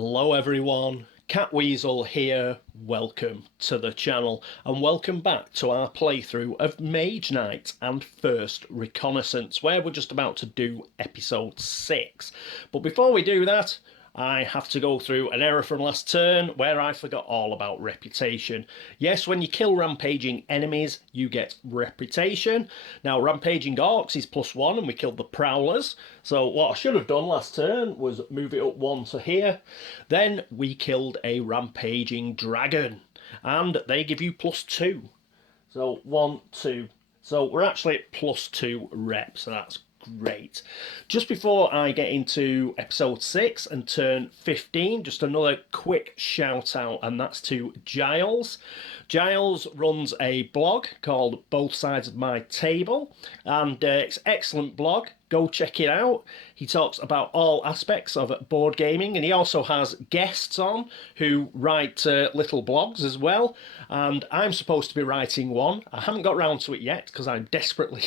Hello everyone, Catweazle here, welcome to the channel and welcome back to our playthrough of Mage Knight and First Reconnaissance, where we're just about to do episode 6. But before we do that, I have to go through an error from last turn where I forgot all about reputation. Yes, when you kill rampaging enemies, you get reputation. Now, rampaging orcs is +1 and we killed the prowlers. So what I should have done last turn was move it up 1 to here. Then we killed a rampaging dragon and they give you +2. So 1, 2. So we're actually at +2 reps, so that's great. Just before I get into episode 6 and turn 15, just another quick shout out, and that's to Giles. Giles runs a blog called Both Sides of My Table, and it's an excellent blog. Go check it out. He talks about all aspects of board gaming, and he also has guests on who write little blogs as well. And I'm supposed to be writing one. I haven't got round to it yet because I'm desperately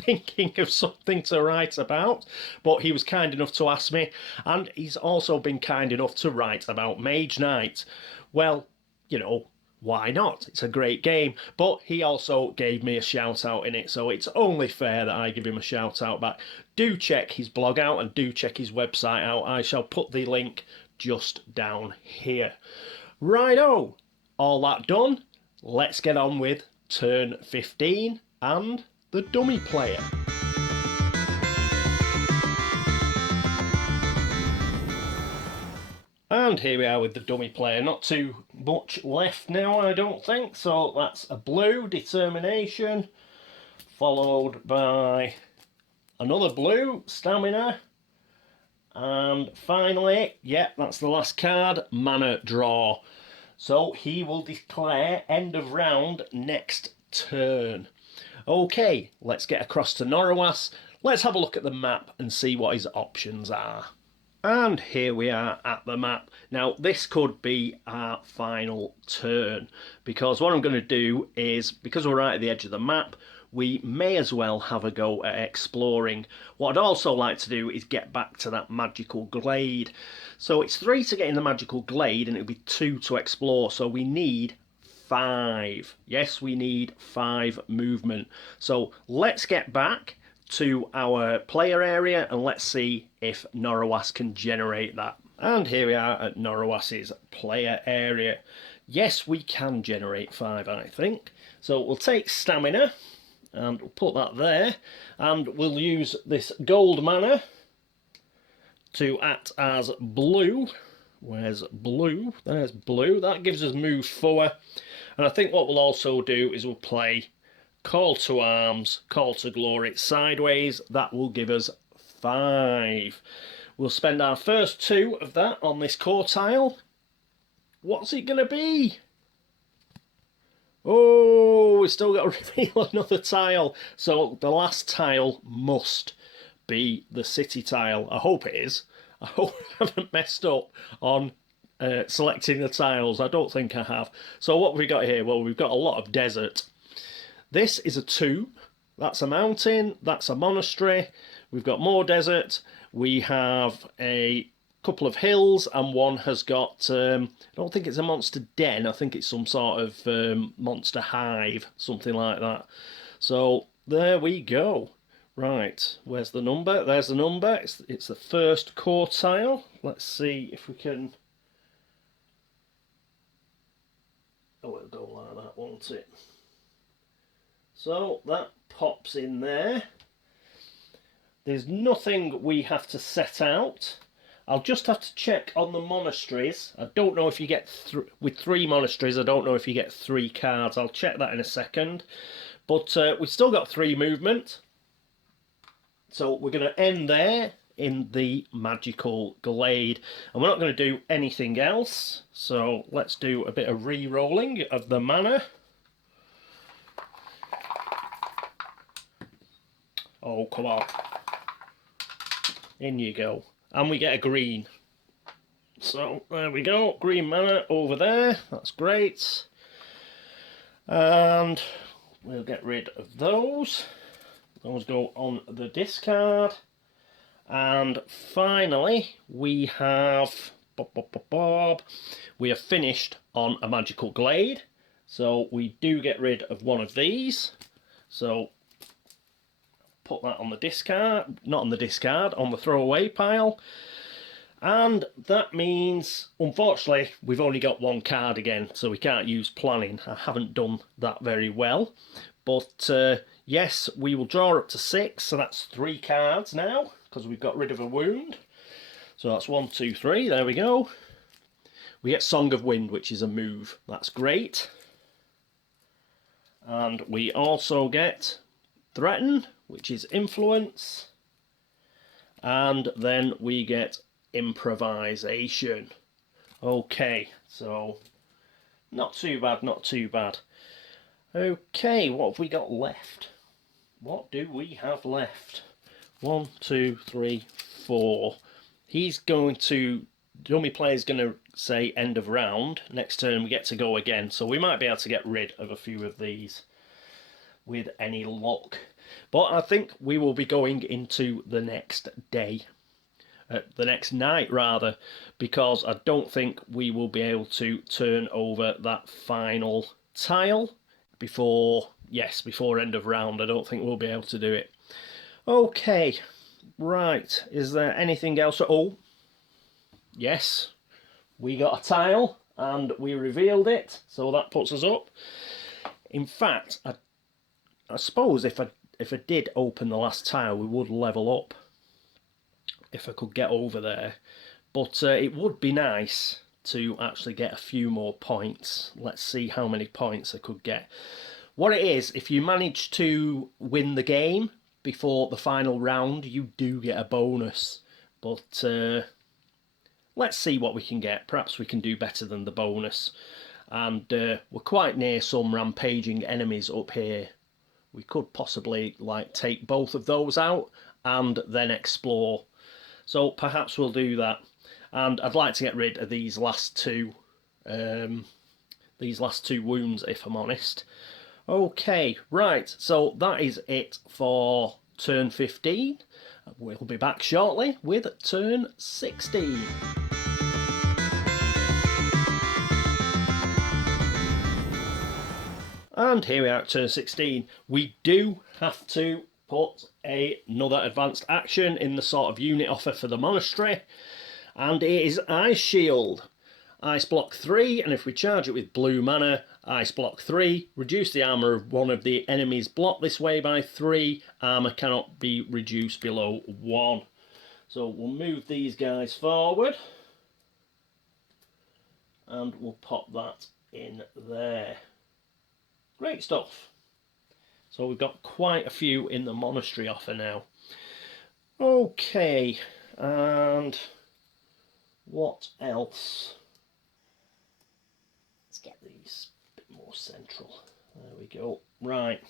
thinking of something to write about. But he was kind enough to ask me, and he's also been kind enough to write about Mage Knight. Well, you know, why not? It's a great game. But he also gave me a shout out in it, so it's only fair that I give him a shout out back. Do check his blog out and do check his website out. I shall put the link just down here. Righto, all that done. Let's get on with turn 15 and the dummy player. And here we are with the dummy player. Not too much left now, I don't think. So that's a blue, determination, followed by another blue, stamina. And finally, yeah, that's the last card, mana draw. So he will declare end of round next turn. Okay, let's get across to Norowas. Let's have a look at the map and see what his options are. And here we are at the map. Now, this could be our final turn, because what I'm going to do is, because we're right at the edge of the map, we may as well have a go at exploring. What I'd also like to do is get back to that magical glade. So it's 3 to get in the magical glade, and it'll be 2 to explore, so we need 5. Yes, we need 5 movement. So let's get back to our player area and let's see if Norowas can generate that. And here we are at Norowas's player area. Yes, we can generate 5, I think. So we'll take stamina and we'll put that there, and we'll use this gold mana to act as blue. Where's blue? There's blue. That gives us move 4. And I think what we'll also do is we'll play Call to Arms, Call to Glory sideways. That will give us 5. We'll spend our first 2 of that on this core tile. What's it going to be? Oh, we've still got to reveal another tile. So the last tile must be the city tile. I hope it is. I hope I haven't messed up on selecting the tiles. I don't think I have. So what have we got here? Well, we've got a lot of desert. This is a tomb, that's a mountain, that's a monastery, we've got more desert, we have a couple of hills, and one has got, I don't think it's a monster den, I think it's some sort of monster hive, something like that. So there we go. Right, where's the number? There's the number, it's the first core tile. Let's see if we can... Oh, it'll go like that, won't it? So that pops in there. There's nothing we have to set out. I'll just have to check on the monasteries. I don't know if you get, with 3 monasteries, I don't know if you get 3 cards. I'll check that in a second. But we've still got 3 movement. So we're going to end there in the magical glade. And we're not going to do anything else. So let's do a bit of re-rolling of the mana. Oh, come on. In you go. And we get a green. So, there we go. Green mana over there. That's great. And we'll get rid of those. Those go on the discard. And finally, we have We have finished on a magical glade, so we do get rid of one of these. So put that on the discard, not on the discard, on the throwaway pile. And that means, unfortunately, we've only got one card again, so we can't use planning. I haven't done that very well. But yes, we will draw up to 6, so that's 3 cards now, because we've got rid of a wound. So that's 1, 2, 3, there we go. We get Song of Wind, which is a move. That's great. And we also get Threaten, which is influence. And then we get Improvisation. Okay, so not too bad, not too bad. Okay, what have we got left? What do we have left? 1, 2, 3, 4. He's going to... Dummy player's going to say end of round. Next turn we get to go again. So we might be able to get rid of a few of these with any luck. But I think we will be going into the next day. The next night rather, because I don't think we will be able to turn over that final tile before end of round. I don't think we'll be able to do it. Okay, right, is there anything else? Oh, yes, we got a tile and we revealed it, so that puts us up. In fact, I suppose if I did open the last tile, we would level up if I could get over there, but it would be nice to actually get a few more points. Let's see how many points I could get. What it is, if you manage to win the game before the final round, you do get a bonus, but let's see what we can get. Perhaps we can do better than the bonus. And we're quite near some rampaging enemies up here. We could possibly like take both of those out and then explore. So perhaps we'll do that. And I'd like to get rid of these last two wounds, if I'm honest. Okay, right, so that is it for turn 15. We'll be back shortly with turn 16. And here we are at turn 16. We do have to put another advanced action in the sort of unit offer for the monastery, and it is Ice Shield. Ice block 3, and if we charge it with blue mana, Ice block 3, reduce the armour of one of the enemies blocked this way by 3, armour cannot be reduced below 1. So we'll move these guys forward, and we'll pop that in there. Great stuff. So we've got quite a few in the monastery offer now. Okay, and what else? Let's get these a bit more central. There we go. Right.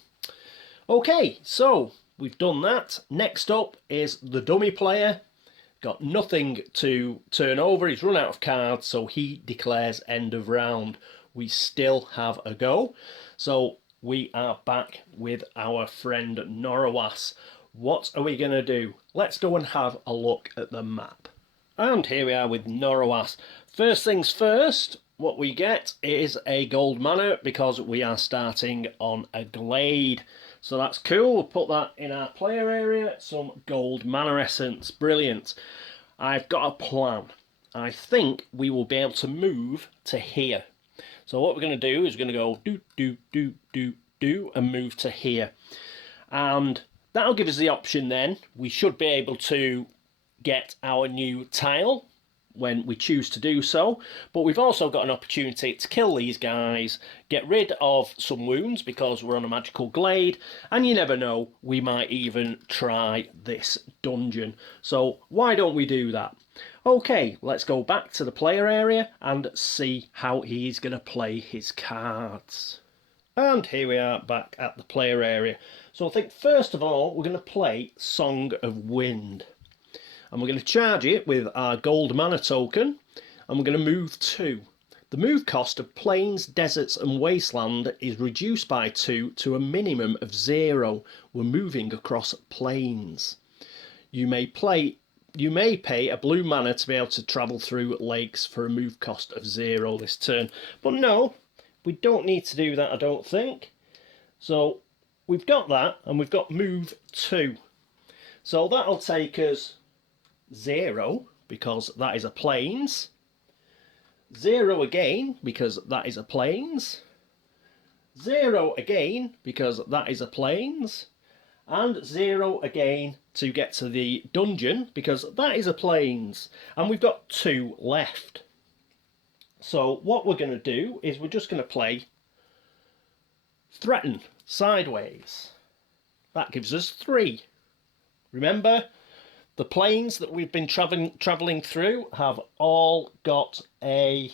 Okay, so we've done that. Next up is the dummy player. Got nothing to turn over. He's run out of cards, so he declares end of round. We still have a go. So we are back with our friend Norowas. What are we going to do? Let's go and have a look at the map. And here we are with Norowas. First things first, what we get is a gold mana because we are starting on a glade. So that's cool. We'll put that in our player area. Some gold mana essence. Brilliant. I've got a plan. I think we will be able to move to here. So what we're going to do is we're going to go do and move to here. And that'll give us the option then. We should be able to get our new tile when we choose to do so. But we've also got an opportunity to kill these guys, get rid of some wounds because we're on a magical glade, and you never know, we might even try this dungeon. So why don't we do that? Okay, let's go back to the player area and see how he's going to play his cards. And here we are back at the player area. So I think first of all we're going to play Song of Wind. And we're going to charge it with our gold mana token, and we're going to move 2. The move cost of plains, deserts and wasteland is reduced by 2 to a minimum of 0. We're moving across plains. You may play you may pay a blue mana to be able to travel through lakes for a move cost of 0 this turn. But no, we don't need to do that, I don't think. So we've got that, and we've got move 2. So that'll take us 0, because that is a plains. 0 again, because that is a plains. 0 again, because that is a plains. And 0 again to get to the dungeon, because that is a plains. And we've got 2 left. So what we're going to do is we're just going to play Threaten sideways. That gives us 3. Remember, the planes that we've been travelling through have all got the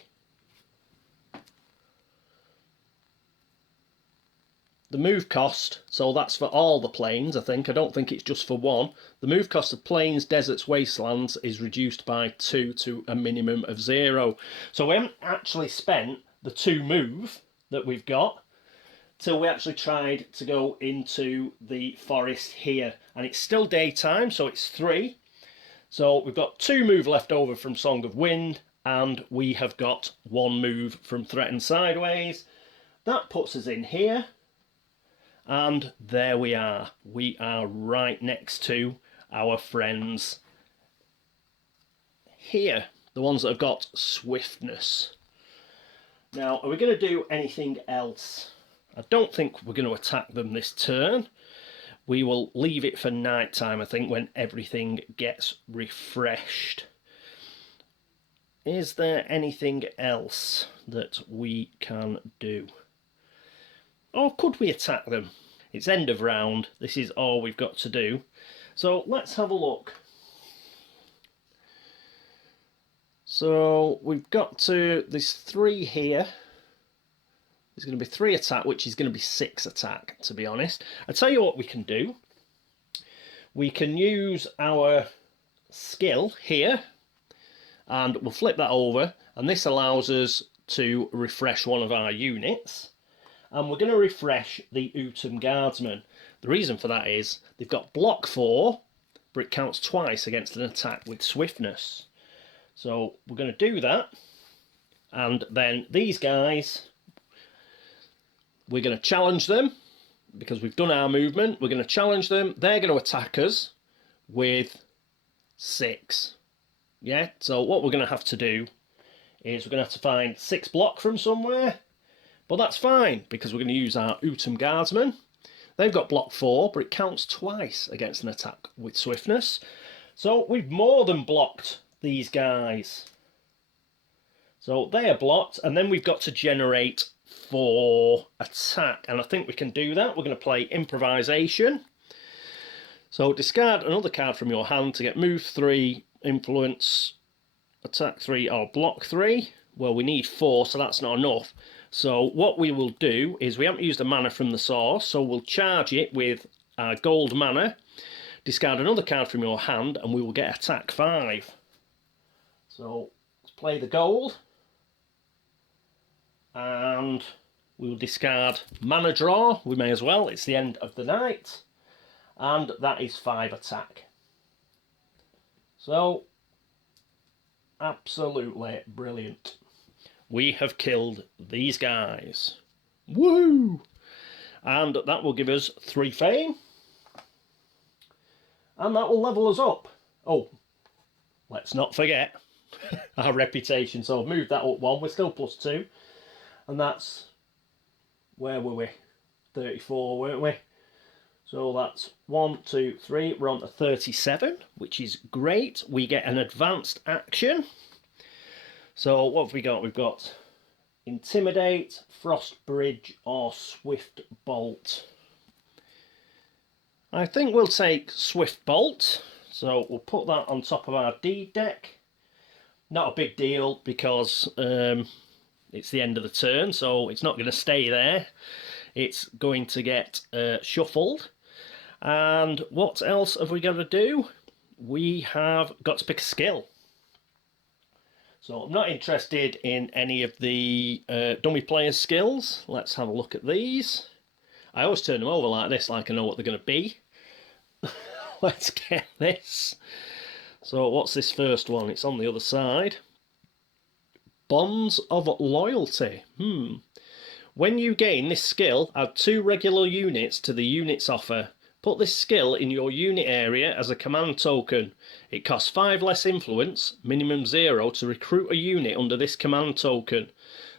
move cost, so that's for all the planes, I think. I don't think it's just for one. The move cost of plains, deserts, wastelands is reduced by 2 to a minimum of 0. So we haven't actually spent the 2 move that we've got till we actually tried to go into the forest here. And it's still daytime, so it's 3. So we've got 2 move left over from Song of Wind, and we have got 1 move from Threaten Sideways. That puts us in here. And there we are. We are right next to our friends here, the ones that have got swiftness. Now, are we going to do anything else? I don't think we're going to attack them this turn. We will leave it for night time, I think, when everything gets refreshed. Is there anything else that we can do? Or could we attack them? It's end of round. This is all we've got to do. So let's have a look. So we've got to... There's 3 here. There's going to be 3 attack, which is going to be 6 attack, to be honest. I'll tell you what we can do. We can use our skill here, and we'll flip that over, and this allows us to refresh one of our units. And we're going to refresh the guardsmen. The reason for that is they've got block 4, but it counts twice against an attack with swiftness. So we're going to do that, and then these guys... We're going to challenge them, because we've done our movement. We're going to challenge them. They're going to attack us with 6. Yeah, so what we're going to have to do is we're going to have to find 6 block from somewhere. But that's fine, because we're going to use our guardsmen. They've got block 4, but it counts twice against an attack with swiftness. So we've more than blocked these guys. So they are blocked, and then we've got to generate 4 attack, and I think we can do that. We're going to play improvisation. So discard another card from your hand to get move 3, influence, attack 3 or block 3. Well, we need 4, so that's not enough. So what we will do is we haven't used a mana from the source, so we'll charge it with our gold mana, discard another card from your hand, and we will get attack 5. So let's play the gold. And we'll discard mana draw. We may as well. It's the end of the night. And that is 5 attack. So, absolutely brilliant. We have killed these guys. Woo! And that will give us 3 fame. And that will level us up. Oh, let's not forget our reputation. So I've moved that up 1. We're still +2. And that's, where were we? 34, weren't we? So that's 1, 2, 3. We're on to 37, which is great. We get an advanced action. So what have we got? We've got Intimidate, Frost Bridge, or Swift Bolt. I think we'll take Swift Bolt. So we'll put that on top of our D deck. Not a big deal, because... it's the end of the turn, so it's not going to stay there. It's going to get shuffled. And what else have we got to do? We have got to pick a skill. So I'm not interested in any of the dummy players' skills. Let's have a look at these. I always turn them over like this, like I know what they're going to be. Let's get this. So what's this first one? It's on the other side. Bonds of Loyalty. When you gain this skill, add 2 regular units to the units offer. Put this skill in your unit area as a command token. It costs 5 less influence, minimum 0, to recruit a unit under this command token.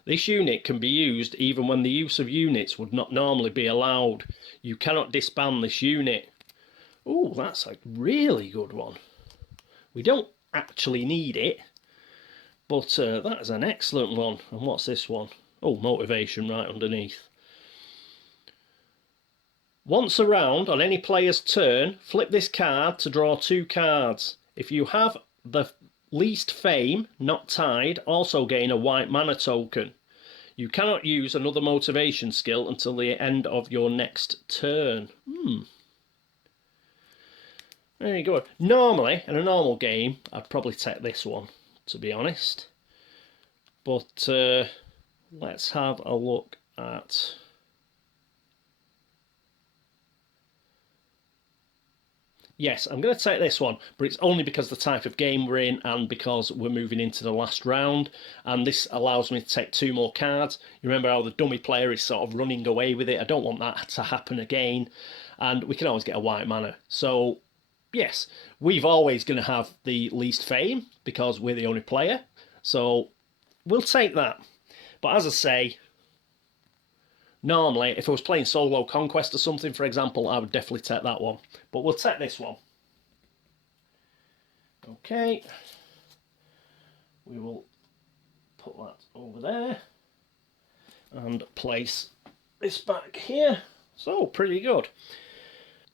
This unit can be used even when the use of units would not normally be allowed. You cannot disband this unit. Ooh, that's a really good one. We don't actually need it, but that is an excellent one. And what's this one? Oh, motivation right underneath. Once a round, on any player's turn, flip this card to draw 2 cards. If you have the least fame, not tied, also gain a white mana token. You cannot use another motivation skill until the end of your next turn. Very good. Normally, in a normal game, I'd probably take this one, to be honest. But let's have a look at... Yes, I'm going to take this one, but it's only because of the type of game we're in and because we're moving into the last round, and this allows me to take 2 more cards. You remember how the dummy player is sort of running away with it? I don't want that to happen again, and we can always get a white mana. So, yes, we've always going to have the least fame because we're the only player, so we'll take that. But as I say, normally, if I was playing solo conquest or something, for example, I would definitely take that one. But we'll take this one. Okay. We will put that over there and place this back here. So, pretty good.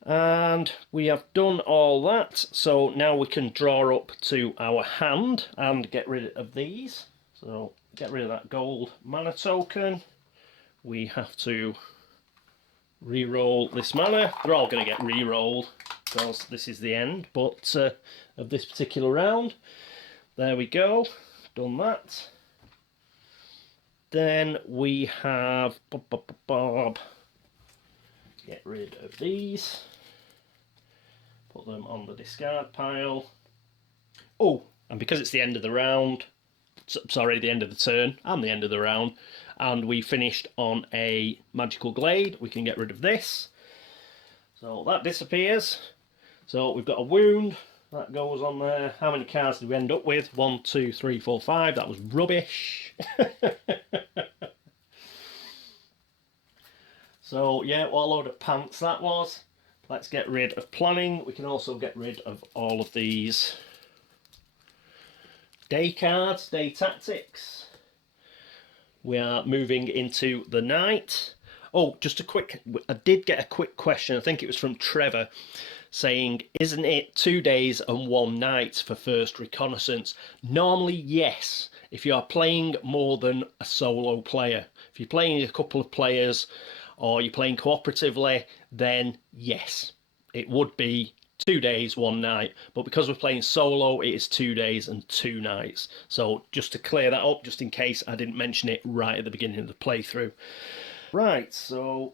And we have done all that. So now we can draw up to our hand and get rid of these. So, get rid of that gold mana token. We have to re-roll this mana. They're all going to get re-rolled because this is the end but of this particular round. There we go, done that. Then we have get rid of these, put them on the discard pile. Oh, and because it's the end of the round, sorry, the end of the turn and the end of the round, and we finished on a magical glade, we can get rid of this. So that disappears. So we've got a wound, that goes on there. How many cards did we end up with? 1, 2, 3, 4, 5. That was rubbish. So yeah, what a load of pants that was. Let's get rid of planning. We can also get rid of all of these day cards, day tactics. We are moving into the night. Oh, just a quick, I did get a quick question. I think it was from Trevor saying, isn't it 2 days and 1 night for first reconnaissance? Normally, yes, if you are playing more than a solo player. If you're playing a couple of players or you're playing cooperatively, then yes, it would be 2 days, 1 night, but because we're playing solo, it is 2 days and 2 nights. So just to clear that up, just in case I didn't mention it right at the beginning of the playthrough. Right, so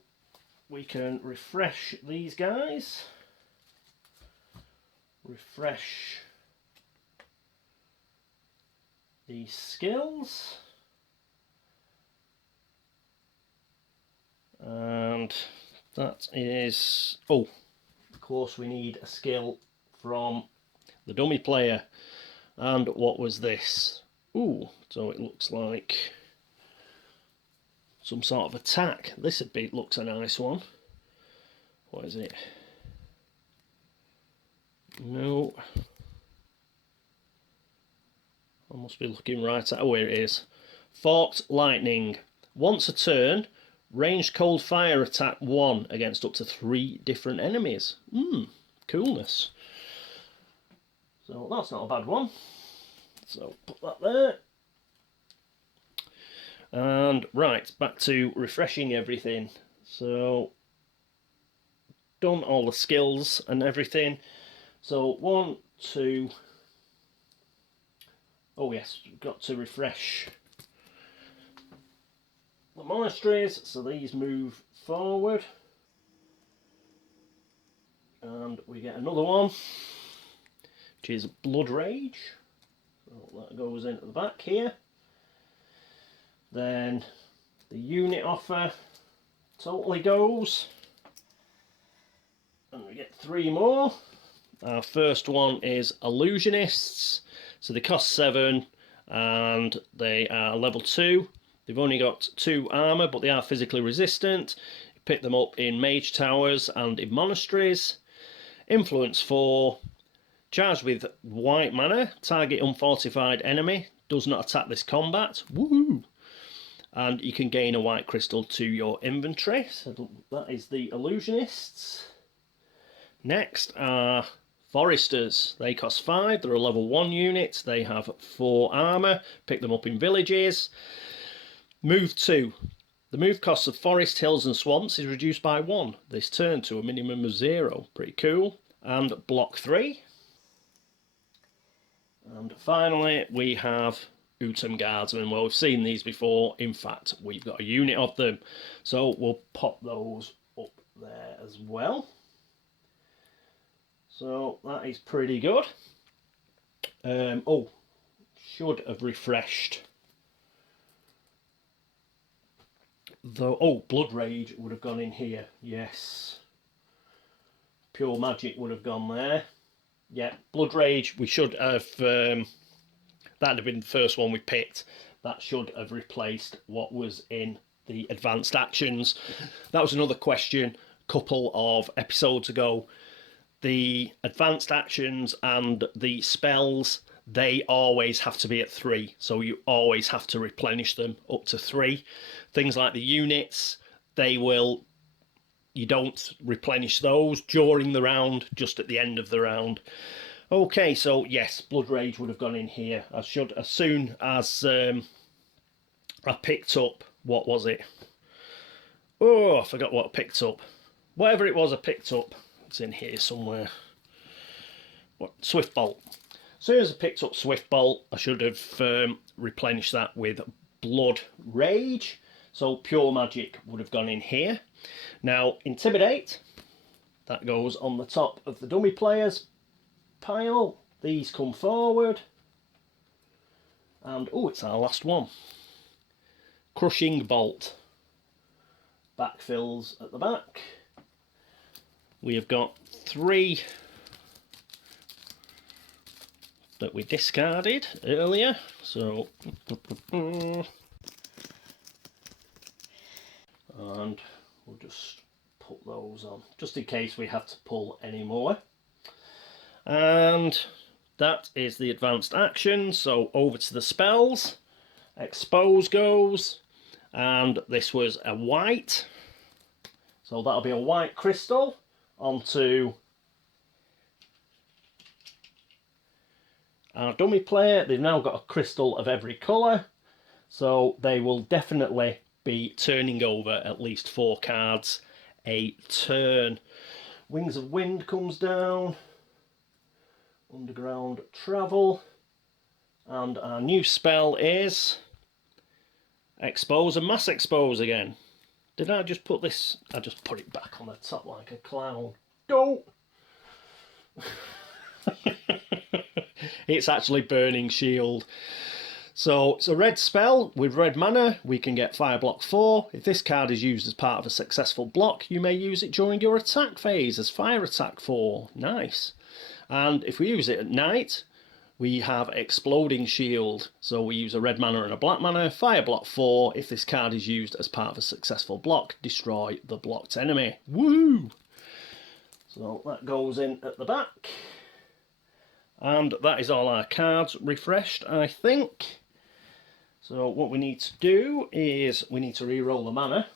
we can refresh these guys. Refresh the skills. And that is... oh, of course we need a skill from the dummy player. And what was this? Ooh, so it looks like some sort of attack. This looks a nice one. What is it? No. I must be looking right at where it is. Forked lightning. Once a turn, ranged cold fire attack 1 against up to 3 different enemies. Coolness. So that's not a bad one. So put that there. And right, back to refreshing everything. So done all the skills and everything. So 1, 2. Oh yes, we've got to refresh the monasteries. So these move forward. And we get another one. which is Blood Rage. So that goes into the back here. Then the unit offer totally goes. And we get 3 more. Our first one is Illusionists. So they cost 7 and they are level 2. They've only got 2 armour, but they are physically resistant. You pick them up in Mage Towers and in Monasteries. Influence 4. Charged with white mana. Target unfortified enemy. Does not attack this combat. Woohoo! And you can gain a white crystal to your inventory. So that is the Illusionists. Next are Foresters. They cost 5. They're a level 1 unit. They have 4 armour. Pick them up in villages. Move 2. The move cost of forest, hills and swamps is reduced by 1 this turn to a minimum of 0. Pretty cool. And block 3. And finally we have Utum Guardsmen. Well, we've seen these before. In fact, we've got a unit of them. So we'll pop those up there as well. So that is pretty good. Oh, should have refreshed. Though, oh, Blood Rage would have gone in here. Yes. Pure Magic would have gone there. Yeah, Blood Rage, we should have... that'd have been the first one we picked. That should have replaced what was in the advanced actions. That was another question a couple of episodes ago. The advanced actions and the spells, they always have to be at 3. So you always have to replenish them up to 3. Things like the units, you don't replenish those during the round, just at the end of the round. Okay, so yes, Blood Rage would have gone in here. I should, as soon as I picked up, what was it? Oh, I forgot what I picked up. Whatever it was I picked up, it's in here somewhere. What? Swift Bolt. As soon as I picked up Swift Bolt, I should have replenished that with Blood Rage. So Pure Magic would have gone in here. Now, Intimidate, that goes on the top of the dummy players pile. These come forward. And, oh, it's our last one. Crushing Bolt. Backfills at the back. We have got 3 that we discarded earlier. So, and we'll just put those on, just in case we have to pull any more. And that is the advanced action. So over to the spells. Expose goes. And this was a white. So that'll be a white crystal onto our dummy player. They've now got a crystal of every colour. So they will definitely be turning over at least 4 cards a turn. Wings of Wind comes down. Underground Travel. And our new spell is Expose and Mass Expose again. Did I just put this? I just put it back on the top like a clown. Don't! It's actually Burning Shield. So it's a red spell with red mana. We can get Fire Block 4. If this card is used as part of a successful block, you may use it during your attack phase as Fire Attack 4. Nice. And if we use it at night, we have Exploding Shield. So we use a red mana and a black mana. Fire Block 4. If this card is used as part of a successful block, destroy the blocked enemy. Woo! So that goes in at the back. And that is all our cards refreshed, I think. So what we need to do is we need to re-roll the mana.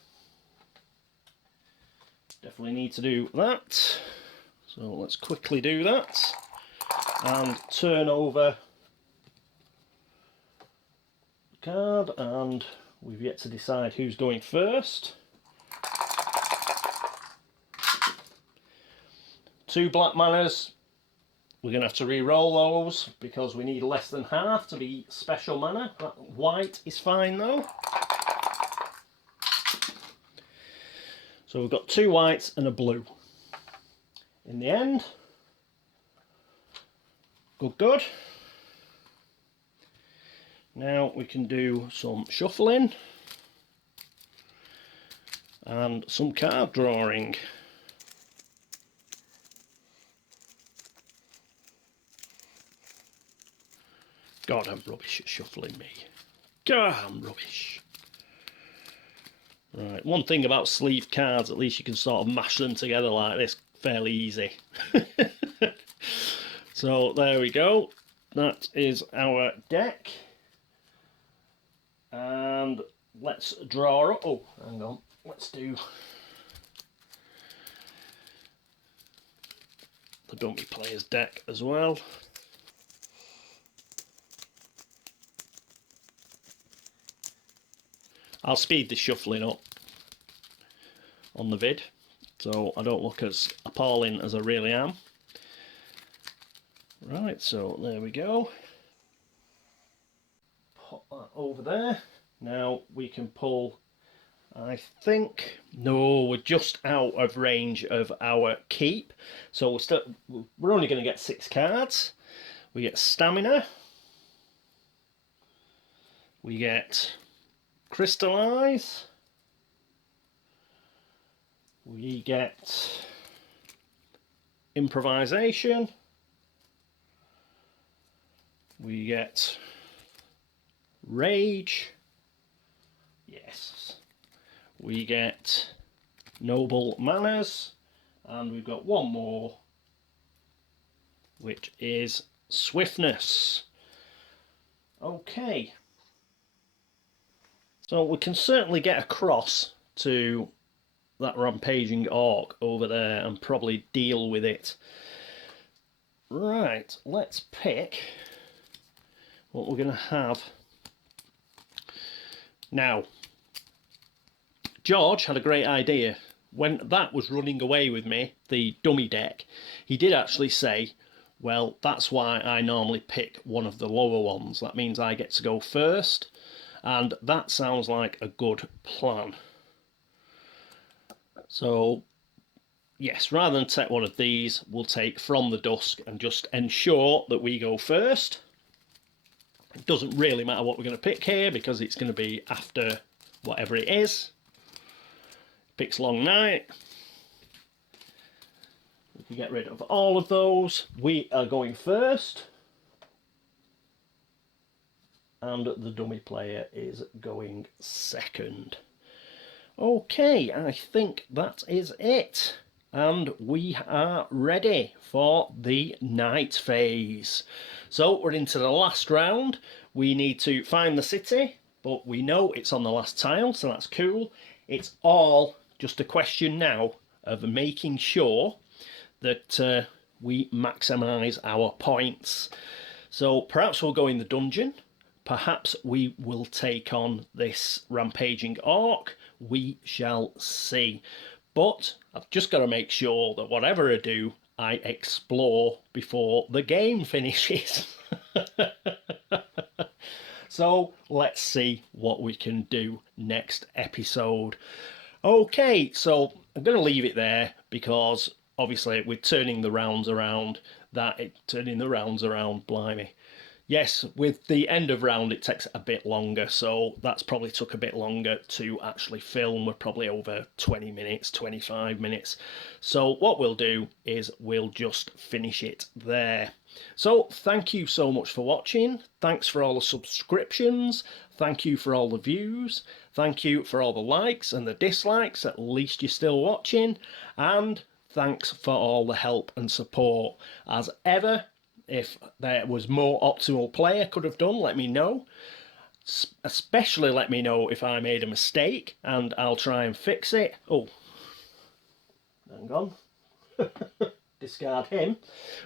Definitely need to do that. So let's quickly do that. And turn over the card, and we've yet to decide who's going first. 2 black manas. We're going to have to re-roll those because we need less than half to be special mana. That white is fine though. So we've got 2 whites and a blue. In the end, Good, good. Now we can do some shuffling and some card drawing. God, I'm rubbish at shuffling, me. God, I'm rubbish. Right, one thing about sleeved cards, at least you can sort of mash them together like this fairly easy. So there we go. That is our deck. And let's draw. Oh, hang on. Let's do the dummy player's deck as well. I'll speed the shuffling up on the vid so I don't look as appalling as I really am. Right, so there we go. Pop that over there. Now we can pull, I think, no, we're just out of range of our keep. So we're only going to get 6 cards. We get stamina. We get crystallize. We get improvisation. We get rage. Yes. We get noble manners. And we've got one more, which is swiftness. Okay. So we can certainly get across to that rampaging orc over there and probably deal with it. Right, let's pick what we're going to have. Now, George had a great idea. When that was running away with me, the dummy deck, he did actually say, well, that's why I normally pick one of the lower ones. That means I get to go first. And that sounds like a good plan. So, yes, rather than take one of these, we'll take From the Dusk and just ensure that we go first. It doesn't really matter what we're going to pick here because it's going to be after whatever it is. Picks Long Night. We can get rid of all of those. We are going first. And the dummy player is going second. Okay, I think that is it. And we are ready for the night phase. So we're into the last round. We need to find the city, but we know it's on the last tile, so that's cool. It's all just a question now of making sure that we maximise our points. So perhaps we'll go in the dungeon. Perhaps we will take on this rampaging orc. We shall see. But I've just got to make sure that whatever I do, I explore before the game finishes. So let's see what we can do next episode. Okay, so I'm going to leave it there because obviously we're turning the rounds around. Blimey. Yes, with the end of round it takes a bit longer, so that's probably took a bit longer to actually film. We're probably over 20 minutes, 25 minutes. So what we'll do is we'll just finish it there. So thank you so much for watching. Thanks for all the subscriptions. Thank you for all the views. Thank you for all the likes and the dislikes. At least you're still watching. And thanks for all the help and support. As ever, if there was more optimal play I could have done, let me know. Especially let me know if I made a mistake, and I'll try and fix it. Oh, hang on. Discard him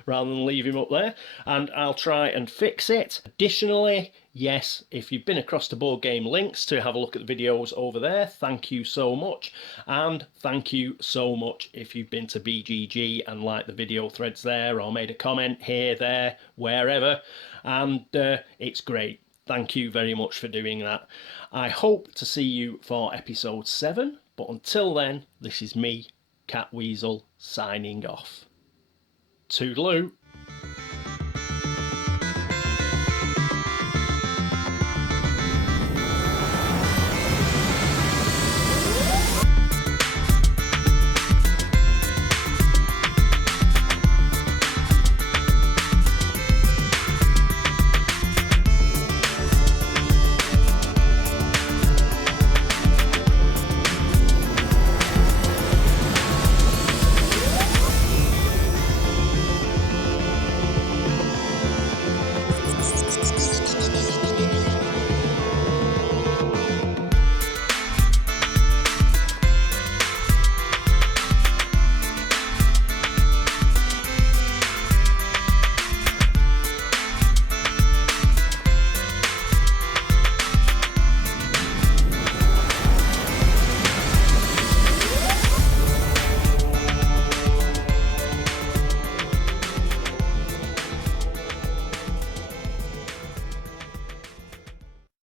rather than leave him up there, and I'll try and fix it. Additionally, yes, if you've been across to Board Game Links to have a look at the videos over there, thank you so much. And thank you so much if you've been to BGG and liked the video threads there, or made a comment here, there, wherever, and it's great. Thank you very much for doing that. I hope to see you for episode 7, but until then, this is me, Catweazle, signing off. Toodaloo.